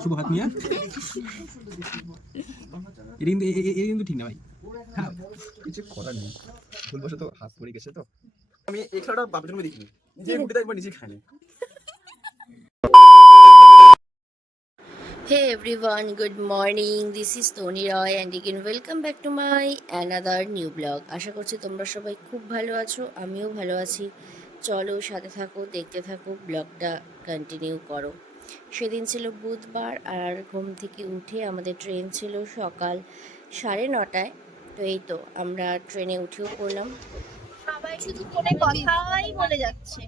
অশুভ হাত নিয়ে এটা কিন্তু ঠিক না ভাই। হ্যাঁ, কিছু করার নেই, ভুলবশত হাত পড়ে গেছে তো। আমি এই খেলাটা বাপের জন্য দেখিনি, নিজে গুটিটা একবার নিজে খাইনি। Hey everyone, good morning. This is Tony Roy and again welcome back to my another new vlog. আশা করছি তোমরা সবাই খুব ভালো আছো, আমিও ভালো আছি। চলো সাথে থাকো, দেখতে থাকো, ব্লগটা কন্টিনিউ করো। সেদিন ছিল বুধবার আর ঘুম থেকে উঠে আমাদের ট্রেন ছিল সকাল 9:30টায়। তো এই তো আমরা ট্রেনে উঠেও পড়লাম। সবাই শুধু ফোনে কথাই বলে যাচ্ছে,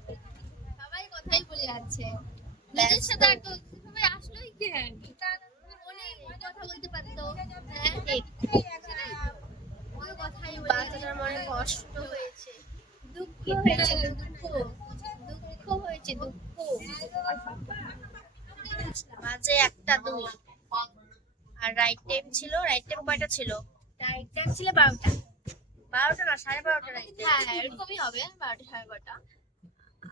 সবাই কথাই বলে যাচ্ছে। নিজের সাথে আর তো সবাই আসলোই কেন? ফোনে কথা বলতে পারতো। হ্যাঁ ঠিক, কোনো কথাই বলে বাচ্চাটার মনে কষ্ট হয়েছে, দুঃখ হয়েছে, দুঃখ হয়েছে, দুঃখ। মাঝে 1টা 2 আর রাইট টাইম ছিল। রাইট টাইম কয়টা ছিল? রাইট টাইম ছিল 12টা। 12টা না 12:30 রাইট টাইম। হ্যাঁ এরকমই হবে, 12টা 12:30।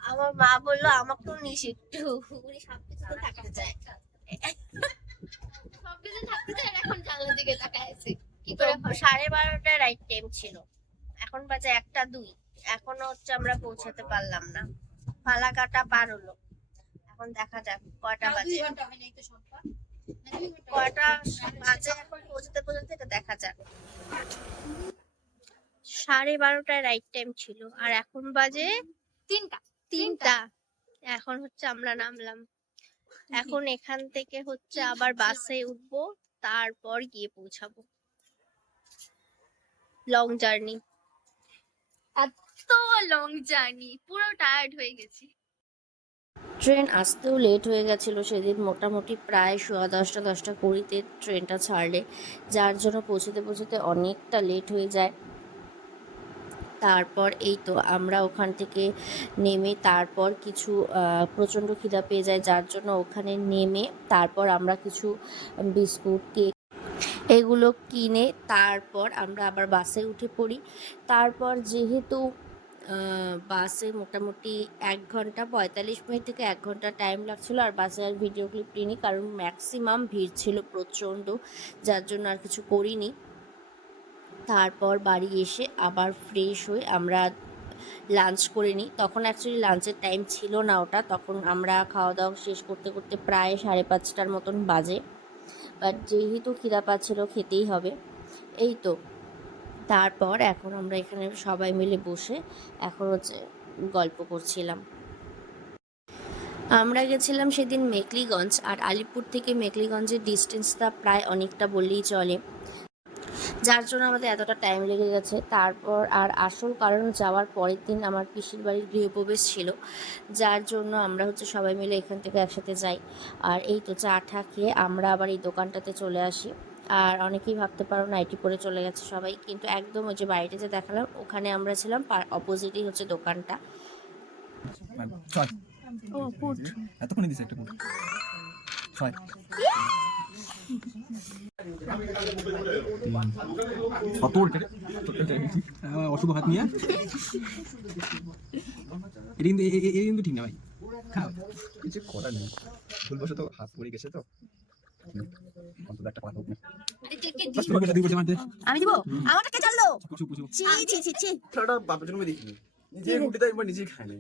আমার মা বললো আমাকেও নিস একটু, উনি সবকিছুতে থাকতে চায়, সবকিছু থাকতে চায়। এখন জানলার দিকে তাকায় আছে, কি করে হয়? 12:30টায় রাইট টাইম ছিল, এখন বাজে 1টা 2। এখনো হচ্ছে আমরা পৌঁছাতে পারলাম না, ফালাকাটা পার হলো। এখন দেখা যাক কয়টা বাজে, কয়টা বাজে এখন পৌঁছাতে পৌঁছাতে, এটা দেখা যাক। 12:30টায় রাইট টাইম ছিল আর এখন বাজে 3টা। এখন হচ্ছে আমরা নামলাম, এখন এখান থেকে হচ্ছে আবার বাসে উঠবো, তারপর গিয়ে পৌঁছাবো। লং জার্নি, এত লং জার্নি, পুরো টায়ার্ড হয়ে গেছি। ট্রেন আসতেও লেট হয়ে গেছিল সেদিন, মোটামুটি প্রায় 10:15 10:20 ট্রেনটা ছাড়লে, যার জন্য পৌঁছতে পৌঁছতে অনেকটা লেট হয়ে যায়। তারপর এই তো আমরা ওখান থেকে নেমে তারপর কিছু প্রচণ্ড খিদা পেয়ে যায়, যার জন্য ওখানে নেমে তারপর আমরা কিছু বিস্কুট, কেক এগুলো কিনে তারপর আমরা আবার বাসে উঠে পড়ি। তারপর যেহেতু বাসে মোটামুটি 1 ঘন্টা 45 মিনিট থেকে 1 ঘন্টা টাইম লাগছিলো, আর বাসে আর ভিডিও ক্লিপ নিইনি কারণ ম্যাক্সিমাম ভিড় ছিল প্রচণ্ড, যার জন্য আর কিছু করিনি। তারপর বাড়ি এসে আবার ফ্রেশ হয়ে আমরা লাঞ্চ করে নিই। তখন অ্যাকচুয়ালি লাঞ্চের টাইম ছিল না ওটা, তখন আমরা খাওয়া দাওয়া শেষ করতে করতে প্রায় 5:30টার মতন বাজে, বাট যেহেতু খিদা পাচ্ছিলো খেতেই হবে। এই তো তারপর এখন আমরা এখানে সবাই মিলে বসে এখন হচ্ছে গল্প করছিলাম। আমরা গেছিলাম সেদিন মেখলিগঞ্জ, আর আলিপুর থেকে মেখলিগঞ্জের ডিস্টেন্সটা প্রায় অনেকটা বললেই চলে, যার জন্য আমাদের এতটা টাইম লেগে গেছে। তারপর আর আসল কারণ যাওয়ার পরের দিন আমার পিসির বাড়ির গৃহপ্রবেশ ছিল, যার জন্য আমরা হচ্ছে সবাই মিলে এখান থেকে একসাথে যাই। আর এই তো চা ঠা খেয়ে আমরা আবার এই দোকানটাতে চলে আসি। আর অনেকেই ভাবতে পারো নাইটি পরে চলে গেছে সবাই, কিন্তু একদম ওই যে বাড়িতে যে দেখালাম ওখানে আমরা ছিলাম, অপোজিটই হচ্ছে দোকানটা। ও পুট এতক্ষণে দিছে একটা পুট 6 কত অশুভ হাত নিয়ে এটা কিন্তু ঠিক না ভাই। হ্যাঁ, কিছু করার নেই, ভুলবশত হাত পড়ে গেছে তো। অন্তত একটা কথা হোক না। আমি দিব, আমারটা কে জানলো? ছি ছি ছি ছি। খেলাটা বাপের জন্য দেখিনি, নিজে গুটিটা একবার নিজে খাইনি।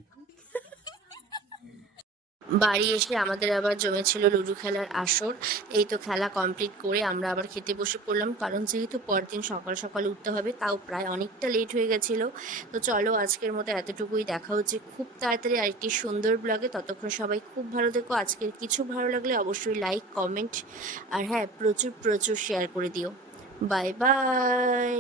বাড়ি এসে আমাদের আবার জমেছিল লুডো খেলার আসর। এই তো খেলা কমপ্লিট করে আমরা আবার খেতে বসে পড়লাম, কারণ যেহেতু পরদিন সকাল সকাল উঠতে হবে, তাও প্রায় অনেকটা লেট হয়ে গেছিলো। তো চলো আজকের মতো এতটুকুই, দেখা হচ্ছে খুব তাড়াতাড়ি আরেকটি সুন্দর ব্লগে। ততক্ষণ সবাই খুব ভালো থেকো। আজকের কিছু ভালো লাগলে অবশ্যই লাইক কমেন্ট আর হ্যাঁ প্রচুর প্রচুর শেয়ার করে দিও। Bye bye.